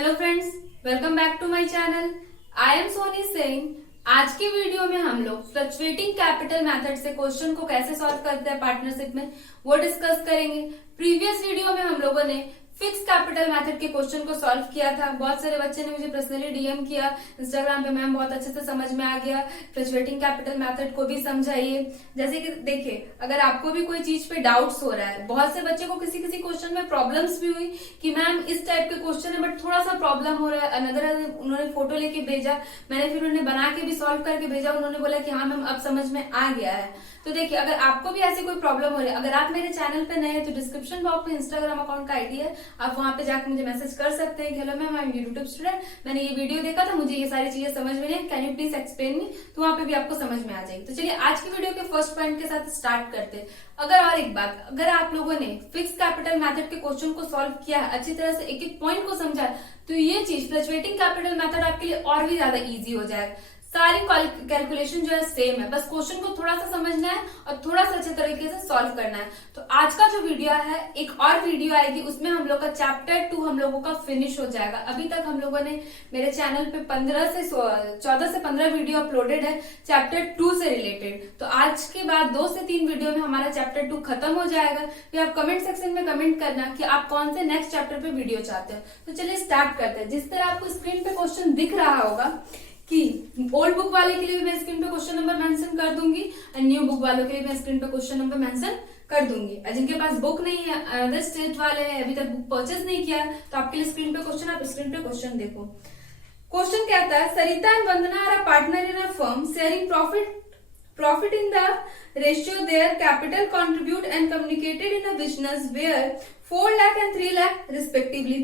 Hello friends, welcome back to my channel. I am Soni Singh. आज की video में हम लोग फ्लक्चुएटिंग कैपिटल मेथड से क्वेश्चन को कैसे सॉल्व करते हैं पार्टनरशिप में वो डिस्कस करेंगे। प्रीवियस वीडियो में हम लोगों ने फिक्स कैपिटल मेथड के क्वेश्चन को सॉल्व किया था। बहुत सारे बच्चे ने मुझे पर्सनली डीएम किया इंस्टाग्राम पे, मैम बहुत अच्छे से समझ में आ गया, फ्लक्चुएटिंग कैपिटल मेथड को भी समझाइए। जैसे कि देखिए, अगर आपको भी कोई चीज पे डाउट्स हो रहा है, बहुत से बच्चे को किसी किसी क्वेश्चन में प्रॉब्लम्स भी हुई कि मैम इस टाइप के क्वेश्चन है बट थोड़ा सा प्रॉब्लम हो रहा है। अनदर उन्होंने फोटो लेके भेजा, मैंने फिर उन्हें बना के भी सॉल्व करके भेजा, उन्होंने बोला कि हाँ मैम अब समझ में आ गया है। तो देखिए, अगर आपको भी ऐसी कोई प्रॉब्लम हो रही है, अगर आप मेरे चैनल पे नए हैं तो डिस्क्रिप्शन बॉक्स में इंस्टाग्राम अकाउंट का आईडी है, आप वहां पे जाकर मुझे मैसेज कर सकते हैं कि hello ma'am I am YouTube student, मैंने ये वीडियो देखा था, मुझे ये सारी चीजें समझ में नहीं, can you please explain me, तो वहां पे भी आपको समझ में आ जाएगी। तो चलिए आज की वीडियो के फर्स्ट पॉइंट के साथ स्टार्ट करते हैं। और एक बात, अगर आप लोगों ने फिक्स कैपिटल मेथड के क्वेश्चन को सॉल्व किया है, अच्छी तरह से एक एक पॉइंट को समझा है, तो ये चीज फ्लक्चुएटिंग कैपिटल मेथड आपके लिए और भी ज्यादा इजी हो जाएगा। सारी कैलकुलेशन जो है सेम है, बस क्वेश्चन को थोड़ा सा समझना है और थोड़ा सा अच्छे तरीके से सॉल्व करना है। तो आज का जो वीडियो है, एक और वीडियो आएगी, उसमें हम लोग का चैप्टर 2 हम लोगों का फिनिश हो जाएगा। अभी तक हम लोगों ने मेरे चैनल पे 14 से 15 वीडियो अपलोडेड है चैप्टर 2 से रिलेटेड। तो आज के बाद 2 से 3 वीडियो में हमारा चैप्टर 2 खत्म हो जाएगा। फिर आप कमेंट सेक्शन में कमेंट करना कि आप कौन से नेक्स्ट चैप्टर पे वीडियो चाहते हैं। तो चलिए स्टार्ट करते हैं। जिस तरह आपको स्क्रीन पे क्वेश्चन दिख रहा होगा कि ओल्ड बुक वाले के लिए भी मैं स्क्रीन पे क्वेश्चन नंबर मेंशन कर दूंगी और न्यू बुक वालों के लिए मैं स्क्रीन पे क्वेश्चन नंबर मेंशन कर दूंगी। और जिनके पास बुक नहीं है, अदर स्टेट वाले हैं, अभी तक बुक परचेज नहीं किया, तो आपके लिए स्क्रीन पे क्वेश्चन, आप स्क्रीन पे क्वेश्चन देखो। क्वेश्चन कहता है, Sarita and Vandana are a partner in a firm sharing profit in the ratio their capital contribute and communicated in a business where 4 lakh and 3 lakh respectively।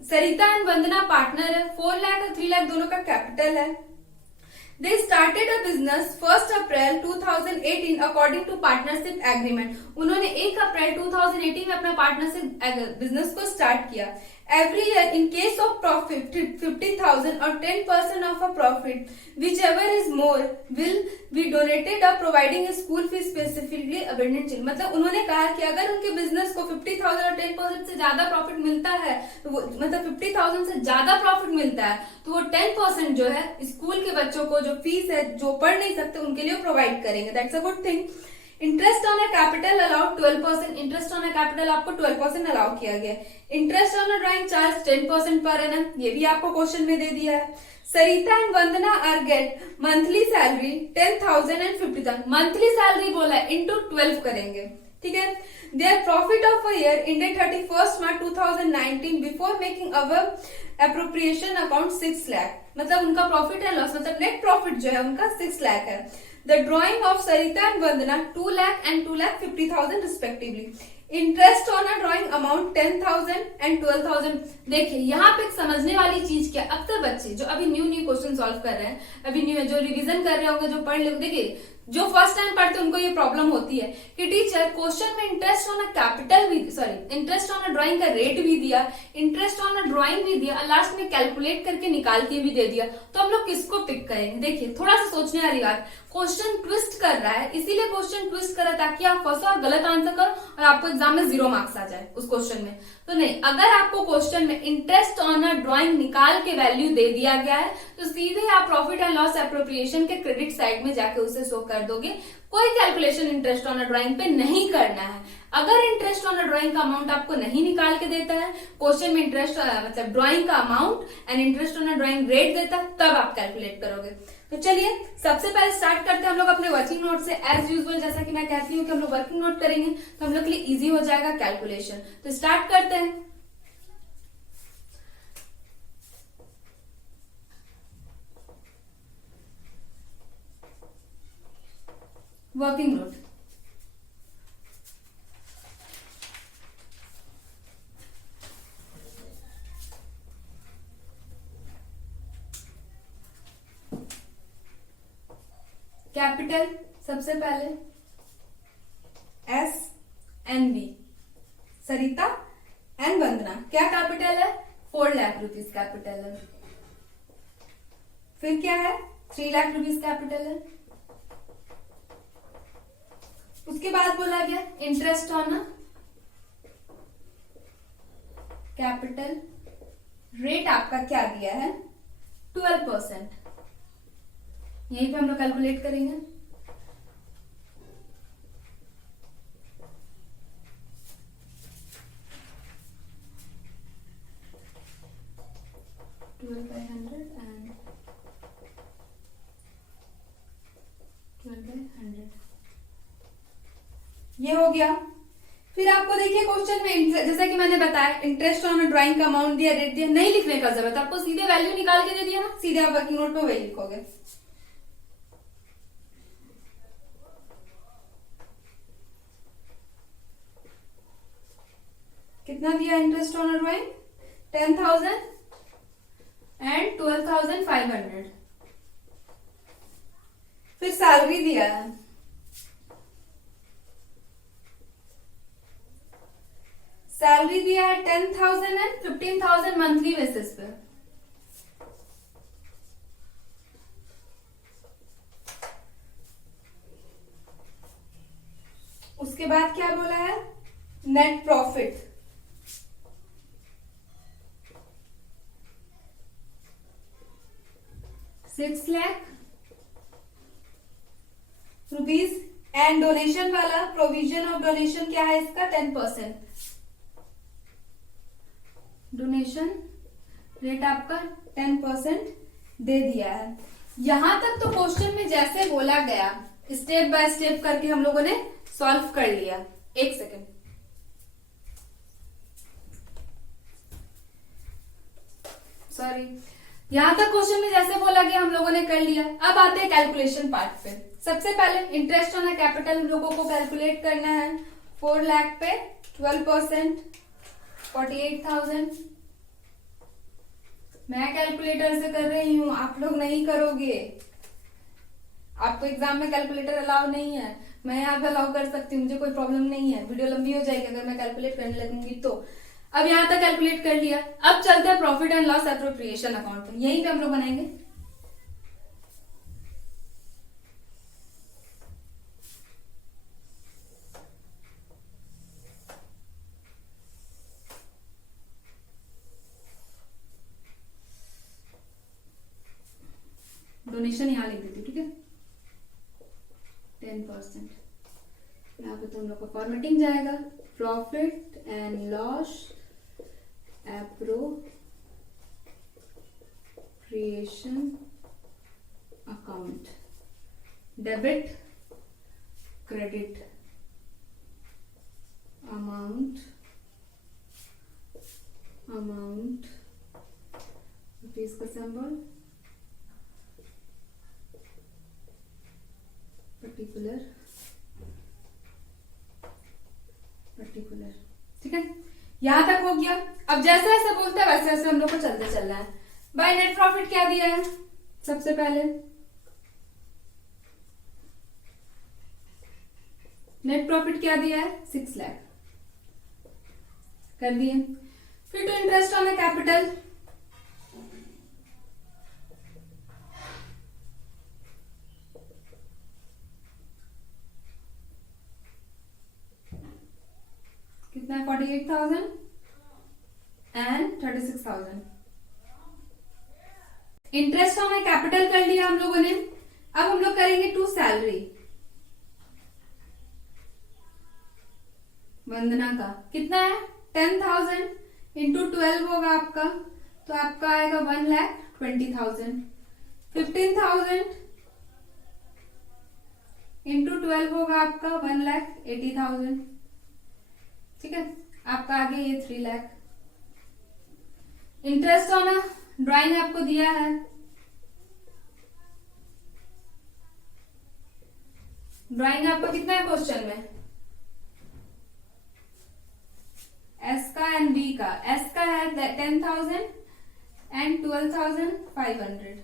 Sarita and Vandana partner है, 4 लाख और 3 लाख दोनों का capital है। They started a business 1 April 2018 according to partnership agreement। उन्होंने 1 अप्रैल 2018 में अपना partnership business को start किया। Every year in case of profit 50,000 or 10% of a profit whichever is more will be donated or providing a school fee specifically abandoned children। मतलब उन्होंने कहा कि अगर उनके बिजनेस को 50,000 और 10% से ज्यादा प्रॉफिट मिलता है, तो वो मतलब 50,000 से ज्यादा प्रॉफिट मिलता है, तो वो 10% जो है स्कूल के बच्चों को जो फीस है, जो पढ़ नहीं सकते उनके लिए प्रोवाइड करेंगे। That's a good thing. Interest on a capital allowed 12%। Interest on a capital आपको 12% अलाउ किया गया। Interest on a drawing charge 10% per annum, ये भी आपको क्वेश्चन में दे दिया है। Sarita and Vandana are get monthly salary 10,000 and 50,000। Monthly salary बोला है, इंटू 12 करेंगे, ठीक है। Their profit of a year ended 31 March 2019 before making our appropriation account 6 lakh. मतलब उनका प्रॉफिट एंड लॉस, मतलब नेट प्रॉफिट जो है उनका 6 लाख है। The drawing of Sarita and Vandana 2 lakh and 2,50,000 respectively। Interest on a drawing amount 10,000 and 12,000। देखिए यहाँ पे एक समझने वाली चीज क्या, अक्सर बच्चे जो अभी न्यू क्वेश्चन सॉल्व कर रहे हैं, अभी न्यू जो रिवीजन कर रहे होंगे, जो पढ़ ले, देखिए जो फर्स्ट टाइम पढ़ते हैं उनको ये प्रॉब्लम होती है कि टीचर क्वेश्चन में इंटरेस्ट ऑन अ कैपिटल भी, sorry interest on a drawing का रेट भी दिया, इंटरेस्ट ऑन अ ड्राइंग भी दिया, लास्ट में कैलकुलेट करके निकाल के भी दे दिया, तो हम लोग किसको पिक करेंगे। देखिए थोड़ा सा सोचने वाली बात, क्वेश्चन ट्विस्ट कर रहा है, इसीलिए क्वेश्चन ट्विस्ट कर रहा है ताकि आप फंसो और गलत आंसर करो और आपको एग्जाम में 0 मार्क्स आ जाए उस क्वेश्चन में। तो नहीं, अगर आपको क्वेश्चन में इंटरेस्ट ऑन अ ड्राइंग निकाल के वैल्यू दे दिया गया है, तो सीधे आप प्रॉफिट एंड लॉस एप्रोप्रिएशन के क्रेडिट साइड में जाके उसे शो कर दोगे। कोई calculation interest on a drawing पे नहीं करना है। अगर इंटरेस्ट ऑन अ ड्राइंग का अमाउंट आपको नहीं निकाल के देता है, क्वेश्चन में इंटरेस्ट मतलब ड्राइंग का amount and interest on a drawing rate देता है, तब आप कैलकुलेट करोगे। तो चलिए सबसे पहले स्टार्ट करते हैं हम लोग अपने वर्किंग नोट से। एज यूजुअल जैसा कि मैं कहती हूँ कि हम लोग वर्किंग नोट करेंगे तो हम लोग के लिए इजी हो जाएगा कैलकुलेशन। तो स्टार्ट करते हैं। वर्किंग नोट, कैपिटल सबसे पहले S N B, Sarita and Vandana, क्या कैपिटल है, 4 लाख रुपीज कैपिटल है। फिर क्या है, 3 लाख रुपीज कैपिटल है। उसके बाद बोला गया interest on a capital rate आपका क्या दिया है 12%। यहीं पे हम लोग कैलकुलेट करेंगे। ये हो गया। फिर आपको देखिए क्वेश्चन में जैसा कि मैंने बताया इंटरेस्ट ऑन ड्राइंग का अमाउंट दिया, रेट दिया, नहीं लिखने का जरूरत, आपको सीधे वैल्यू निकाल के दे दिया ना, सीधे आप वर्किंग नोट पे वही लिखोगे। कितना दिया इंटरेस्ट ऑन ड्राइंग 10,000 एंड 12,500। फिर सैलरी दिया है, सैलरी दिया है 10,000 एंड 15,000 मंथली बेसिस पे। उसके बाद क्या बोला है net profit 6 lakh rupees and donation वाला प्रोविजन ऑफ डोनेशन क्या है इसका 10%। डोनेशन रेट आपका 10% दे दिया है। यहां तक तो क्वेश्चन में जैसे बोला गया स्टेप बाय स्टेप करके हम लोगों ने सॉल्व कर लिया। एक सेकेंड, सॉरी, यहां तक क्वेश्चन में जैसे बोला गया हम लोगों ने कर लिया। अब आते हैं कैलकुलेशन पार्ट पे। सबसे पहले इंटरेस्ट ऑन कैपिटल हम लोगों को कैलकुलेट करना है। 4 लाख पे 12% 48,000। मैं कैलकुलेटर से कर रही हूं, आप लोग नहीं करोगे। आपको एग्जाम में कैलकुलेटर अलाउ नहीं है, मैं यहाँ पे अलाउ कर सकती हूँ, मुझे कोई प्रॉब्लम नहीं है। वीडियो लंबी हो जाएगी अगर मैं कैलकुलेट करने लगूंगी तो। अब यहां तक कैलकुलेट कर लिया। अब चलते हैं profit and loss appropriation account पे, यहीं पे हम लोग बनाएंगे। डोनेशन यहां लिख देती हूँ, ठीक है 10%। यहाँ पे तो हम लोग का फॉर्मेटिंग जाएगा profit and loss appropriation account, debit credit amount rupees का सिंबल पर्टिकुलर, ठीक है। यहां तक हो गया। अब जैसे जैसे बोलते हैं वैसे वैसे हम लोग को चलते चलना है। बाय नेट प्रॉफिट क्या दिया है सबसे पहले, नेट प्रॉफिट क्या दिया है 6 लाख कर दिए। फिर to interest on the capital कितना है 48,000 एंड 36,000। इंटरेस्ट ऑन कैपिटल कर लिया हम लोगों ने। अब हम लोग करेंगे टू सैलरी, वंदना का कितना है 10,000 इंटू 12 होगा आपका, तो आपका आएगा 1,20,000। 15,000 इंटू 12 होगा आपका 1,80,000, ठीक है। आपका आगे ये 3 लाख। इंटरेस्ट ऑन ड्राइंग आपको दिया है, ड्राइंग आपको कितना है क्वेश्चन में, एस का एंड बी का। एस का है 10,000 एंड 12,500।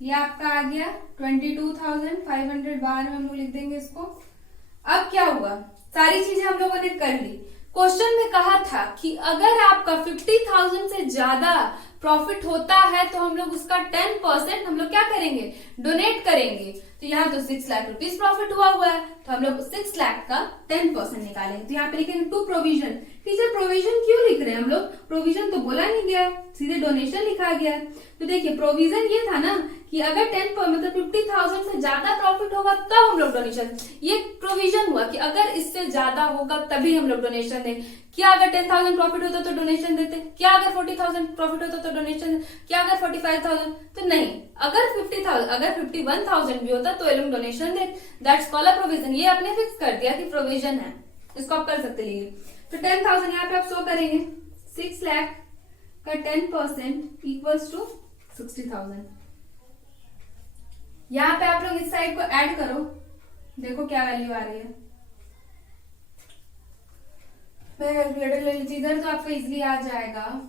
ये आपका आ गया 22,500। बाहर में हम लोग लिख देंगे इसको। अब क्या हुआ, सारी चीजें हम लोगों ने कर ली। क्वेश्चन में कहा था कि अगर आपका 50,000 से ज्यादा प्रॉफिट होता है तो हम लोग उसका 10% हम लोग क्या करेंगे, डोनेट करेंगे। तो यहाँ तो 6 लाख रुपीज प्रॉफिट हुआ है, तो हम लोग 6 लाख का 10% निकालेंगे। तो यहाँ पे लिखेंगे टू प्रोविजन टीचर प्रोविजन क्यों लिख रहे हैं हम लोग? प्रोविजन तो बोला नहीं गया, सीधे डोनेशन लिखा गया है। तो देखिए प्रोविजन ये था ना कि अगर 10 मतलब 50,000 से ज्यादा प्रॉफिट होगा तब हम लोग डोनेशन, ये प्रोविजन हुआ कि अगर इससे ज्यादा होगा तभी हम लोग डोनेशन दें। क्या अगर 10,000 प्रॉफिट होता तो डोनेशन देते? क्या अगर 40,000 प्रॉफिट होता तो डोनेशन? क्या अगर 45,000? तो नहीं। अगर 50,000 अगर 51,000 भी होता तो ये लोग donation they. That's called a provision. ये आपने फिक्स कर दिया कि प्रोविजन है, इसको आप कर सकते लीजिए। तो 10,000 यहाँ पे आप शो करेंगे, 6 लाख का 10% इक्वल्स टू 60,000। यहाँ पे आप लोग इस साइड को ऐड करो, देखो क्या वैल्यू आ रही है। मैं कैलकुलेटर ले लीजिए इधर, तो आपको इजिली आ जाएगा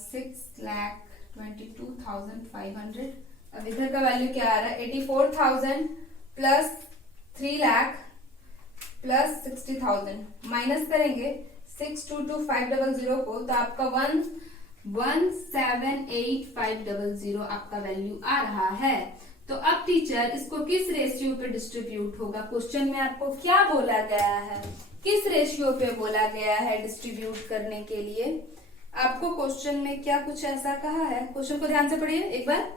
6,22,500। अब इधर का वैल्यू क्या आ रहा है? 84,000 प्लस 3 लाख प्लस 60,000 माइनस करेंगे 622,500 को, तो आपका 117,8500 आपका वैल्यू आ रहा है। तो अब टीचर इसको किस रेशियो पे डिस्ट्रीब्यूट होगा? क्वेश्चन में आपको क्या बोला गया है, किस रेशियो पे बोला गया है डिस्ट्रीब्यूट करने के लिए? आपको क्वेश्चन में क्या कुछ ऐसा कहा है? क्वेश्चन को ध्यान से पढ़िए एक बार।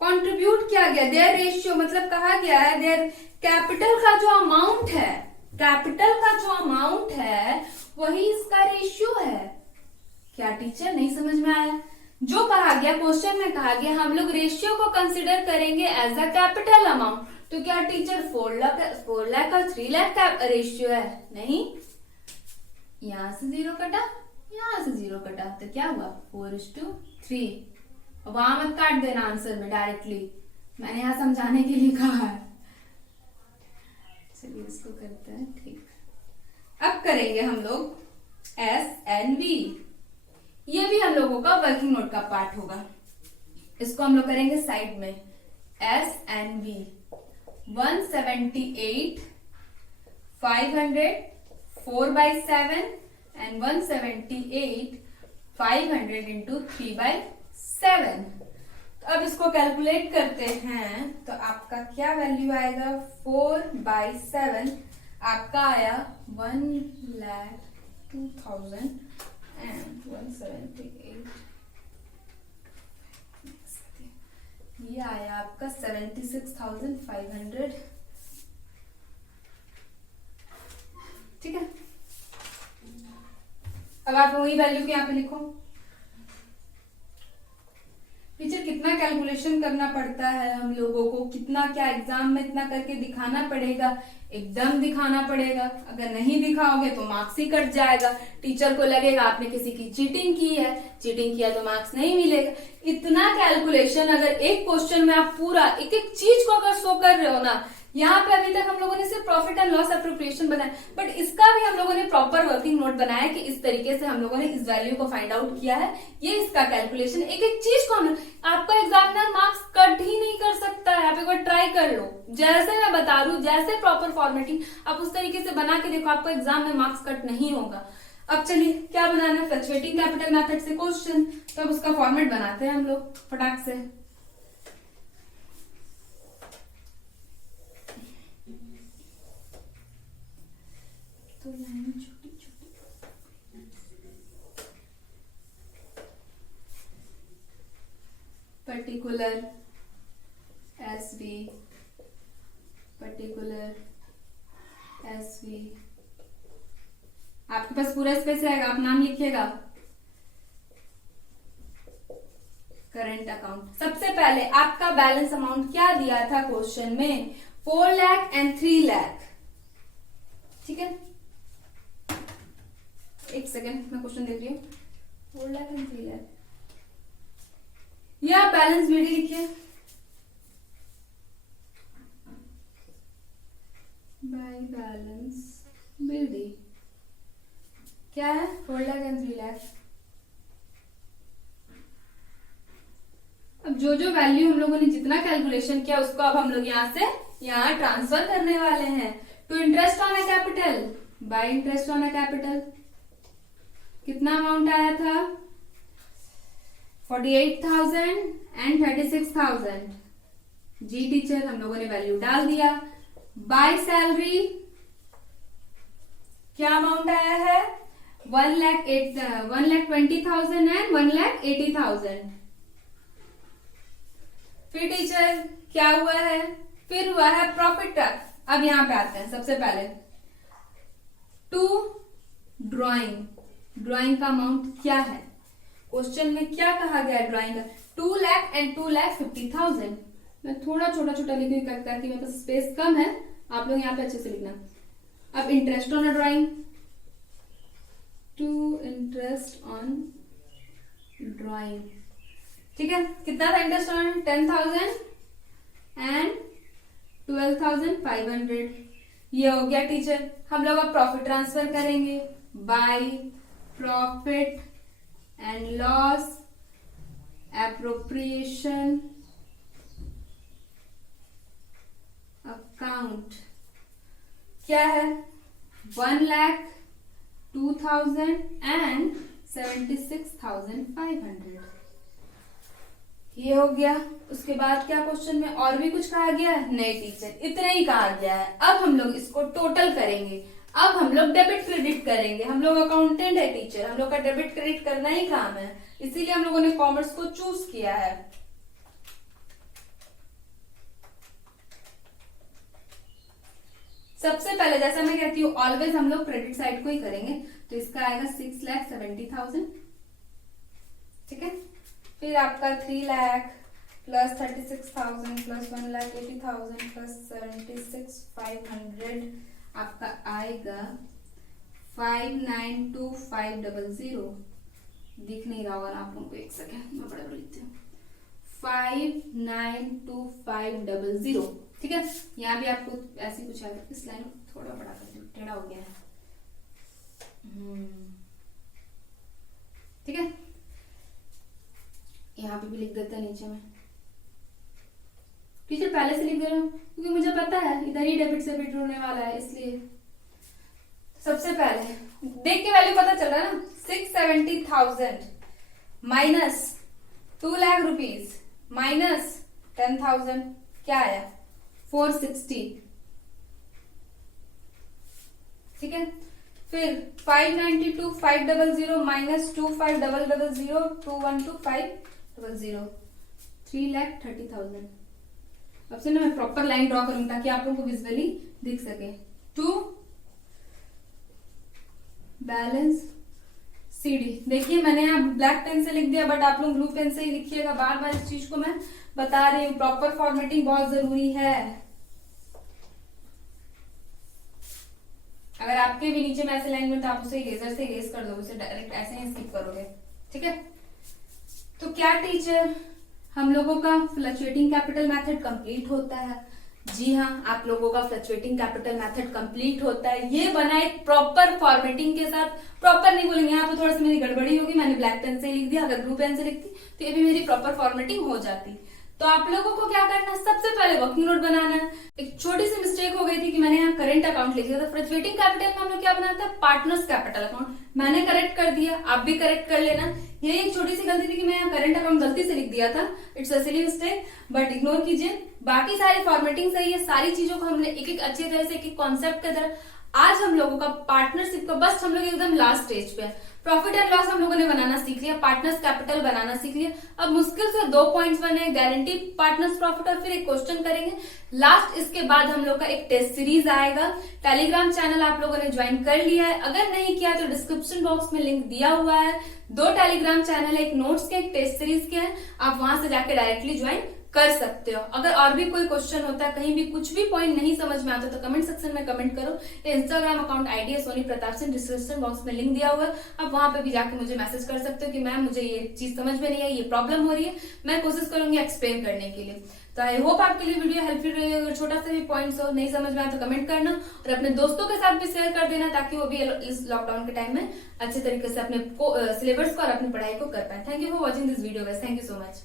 कंट्रीब्यूट किया गया, देयर रेशियो मतलब कहा गया है देयर कैपिटल का जो अमाउंट है, कैपिटल का जो अमाउंट है वही इसका रेशियो है। क्या टीचर नहीं समझ में आया? जो कहा गया क्वेश्चन में कहा गया हम लोग रेशियो को कंसिडर करेंगे एज अ कैपिटल अमाउंट। तो क्या टीचर 4 लाख और 3 लाख का रेशियो है? नहीं। यहां से 0 कटा, यहां से 0 कटा, तो क्या हुआ? 4:3। वहां मत काट देना आंसर में डायरेक्टली, मैंने यहां समझाने के लिए कहा है। चलिए इसको करते हैं ठीक। अब करेंगे हम लोग SNV। ये भी हम लोगों का वर्किंग नोट का पार्ट होगा, इसको हम लोग करेंगे साइड में। SNV 178,500 4/7 and 178,500 into 3/7। अब इसको कैलकुलेट करते हैं तो आपका क्या वैल्यू आएगा? 4/7 आपका आया 1,02,000 एंड 178। ये आया आपका 76,500। ठीक है। अब आप वही वैल्यू के यहाँ पे लिखो। टीचर कितना कैलकुलेशन करना पड़ता है हम लोगों को, कितना क्या एग्जाम में इतना करके दिखाना पड़ेगा? एकदम दिखाना पड़ेगा, अगर नहीं दिखाओगे तो मार्क्स ही कट जाएगा। टीचर को लगेगा आपने किसी की चीटिंग की है, चीटिंग किया तो मार्क्स नहीं मिलेगा। इतना कैलकुलेशन अगर एक क्वेश्चन में आप पूरा एक एक चीज को अगर शो कर रहे हो ना, यहाँ पे अभी तक हम लोगों ने सिर्फ प्रॉफिट एंड लॉस एप्रोप्रिएशन बनाया, बट इसका भी हम लोगों ने प्रॉपर वर्किंग नोट बनाया कि इस तरीके से हम लोगों ने इस वैल्यू को फाइंड आउट किया है। ये इसका कैलकुलेशन, एक एक चीज को हम आपका एग्जामिनर मार्क्स कट ही नहीं कर सकता है। आप एक बार ट्राई कर लो, जैसे मैं बता रही हूँ, जैसे प्रॉपर फॉर्मेटिंग आप उस तरीके से बना के देखो, आपको एग्जाम में मार्क्स कट नहीं होगा। अब चलिए क्या बनाना है? फ्लक्चुएटिंग कैपिटल मेथड से क्वेश्चन, तो अब उसका फॉर्मेट बनाते हैं हम लोग फटाक से। तो लाइन छोटी छोटी, पर्टिकुलर SV, पर्टिकुलर SV। आपके पास पूरा स्पेस आएगा, आप नाम लिखिएगा। करंट अकाउंट, सबसे पहले आपका बैलेंस अमाउंट क्या दिया था क्वेश्चन में? 4 लाख एंड 3 लाख। ठीक है, एक सेकेंड मैं क्वेश्चन देख रही हूँ। 4 लाख एंड 3 लाख, या बैलेंस बीडी लिखिए। बाय बैलेंस बीडी क्या है? 4 लाख एंड 3 लाख। अब जो जो वैल्यू हम लोगों ने जितना कैलकुलेशन किया उसको अब हम लोग यहाँ से यहाँ ट्रांसफर करने वाले हैं to interest on a capital by interest on a capital. कितना अमाउंट आया था? 48,000 एंड 36,000। जी टीचर, हम लोगों ने वैल्यू डाल दिया। बाय सैलरी क्या अमाउंट आया है? 1,20,000 एंड 1,80,000। फिर टीचर क्या हुआ है? फिर हुआ है प्रॉफिट। अब यहां पे आते हैं। सबसे पहले टू ड्राइंग का अमाउंट क्या है? क्वेश्चन में क्या कहा गया है ड्राइंग का? 2 लाख एंड 2,50,000। मैं थोड़ा छोटा छोटा लिखूंगी ताकि मेरे पास स्पेस कम है, आप लोग यहाँ पे अच्छे से लिखना। अब interest on drawing, to interest on drawing, ठीक है। कितना था इंटरेस्ट ऑन? 10,000 एंड 12,500। ये हो गया टीचर। हम लोग अब प्रॉफिट ट्रांसफर करेंगे by profit and loss appropriation account. क्या है? 1,02,000 एंड 76,500। ये हो गया। उसके बाद क्या क्वेश्चन में और भी कुछ कहा गया है? नहीं टीचर, इतना ही कहा गया है। अब हम लोग इसको टोटल करेंगे। अब हम लोग डेबिट क्रेडिट करेंगे। हम लोग अकाउंटेंट है टीचर, हम लोग का डेबिट क्रेडिट करना ही काम है, इसीलिए हम लोगों ने कॉमर्स को चूज किया है। सबसे पहले जैसा मैं कहती हूँ ऑलवेज हम लोग क्रेडिट साइड को ही करेंगे, तो इसका आएगा 6,70,000, ठीक है। फिर आपका 3 लाख प्लस 36,000 प्लस 1,80,000 प्लस 76,500 आपका आएगा 592500। दिख नहीं रहा होगा ना आप लोगों को, एक सेकेंड मैं बड़ा लिखती हूँ। 592500, ठीक है। यहाँ भी आपको ऐसे कुछ आएगा। इस लाइन को थोड़ा बड़ा कर दूं, टेढ़ा हो गया है, ठीक है। यहाँ पे भी लिख देते हैं नीचे में। टीचर पहले से लिख दे रहा हूँ क्योंकि मुझे पता है इधर ही डेबिट से बिट होने वाला है, इसलिए। सबसे पहले देख के वैल्यू पता चल रहा है ना। 670,000 माइनस 2 लाख रुपीज माइनस 10,000 क्या आया? 460, ठीक है। फिर 592,500 माइनस 25,000 212,500 3,30,000। अब से ना मैं प्रॉपर लाइन ड्रॉ करूंगी ताकि आप लोगों को विजुअली दिख सके। टू बैलेंस सीडी। देखिए मैंने यहाँ ब्लैक पेन से लिख दिया, बट आप लोग ब्लू पेन से ही लिखिएगा। बार बार इस चीज को मैं बता रही हूँ, प्रॉपर फॉर्मेटिंग बहुत जरूरी है। अगर आपके भी नीचे में ऐसे लाइन में तो आप उसे इरेजर से इरेज कर दोगे, उसे डायरेक्ट ऐसे ही स्किप करोगे, ठीक है। तो क्या टीचर हम लोगों का फ्लक्चुएटिंग कैपिटल मेथड कंप्लीट होता है? जी हाँ, आप लोगों का फ्लक्चुएटिंग कैपिटल मेथड कंप्लीट होता है। ये बना एक प्रॉपर फॉर्मेटिंग के साथ। प्रॉपर नहीं बोलेंगे, यहाँ पे थोड़ा सा मेरी गड़बड़ी होगी, मैंने ब्लैक पेन से लिख दिया। अगर ब्लू पेन से लिखती तो ये भी मेरी प्रॉपर फॉर्मेटिंग हो जाती। तो आप लोगों को क्या करना है? सबसे पहले वर्किंग नोट बनाना है। एक छोटी सी मिस्टेक हो गई थी कि मैंने यहाँ करंट अकाउंट लिख दिया था। फ्लक्चुएटिंग कैपिटल में हम लोग क्या बनाते हैं? Partners capital account. मैंने करेक्ट कर दिया, आप भी करेक्ट कर लेना। ये एक छोटी सी गलती थी कि मैं यहाँ करंट अकाउंट गलती से लिख दिया था। It's a silly mistake, but ignore कीजिए। बाकी सारी फॉर्मेटिंग सही है। सारी चीजों को हमने एक एक अच्छी तरह से, एक एक कॉन्सेप्ट की तरह। आज हम लोगों का पार्टनरशिप का बस हम लोग एकदम लास्ट स्टेज पे है। प्रॉफिट एंड लॉस हम लोगों ने बनाना सीख लिया, पार्टनर्स कैपिटल बनाना सीख लिया। अब मुश्किल से 2 पॉइंट्स बने, गारंटी पार्टनर्स प्रॉफिट, और फिर एक क्वेश्चन करेंगे लास्ट। इसके बाद हम लोग का एक टेस्ट सीरीज आएगा। टेलीग्राम चैनल आप लोगों ने ज्वाइन कर लिया है? अगर नहीं किया तो डिस्क्रिप्शन बॉक्स में लिंक दिया हुआ है। 2 टेलीग्राम चैनल है, एक नोट्स के, एक टेस्ट सीरीज के है। आप वहां से जाके डायरेक्टली ज्वाइन कर सकते हो। अगर और भी कोई क्वेश्चन होता है, कहीं भी कुछ भी पॉइंट नहीं समझ में आता तो कमेंट सेक्शन में कमेंट करो। ये इंस्टाग्राम अकाउंट आईडी है सोनी प्रताप सिंह, डिस्क्रिप्शन बॉक्स में लिंक दिया हुआ है। आप वहां पे भी जाके मुझे मैसेज कर सकते हो कि मैम मुझे ये चीज समझ में नहीं है, ये प्रॉब्लम हो रही है। मैं कोशिश करूंगी एक्सप्लेन करने के लिए। तो आई होप आपके लिए वीडियो हेल्पफुल रही। अगर छोटा सा भी पॉइंट्स हो, नहीं समझ में आया तो कमेंट करना, और अपने दोस्तों के साथ भी शेयर कर देना ताकि वो भी इस लॉकडाउन के टाइम में अच्छे तरीके से अपने सिलेबस को और अपनी पढ़ाई को कर पाए। Thank you for watching this video guys. Thank you so much.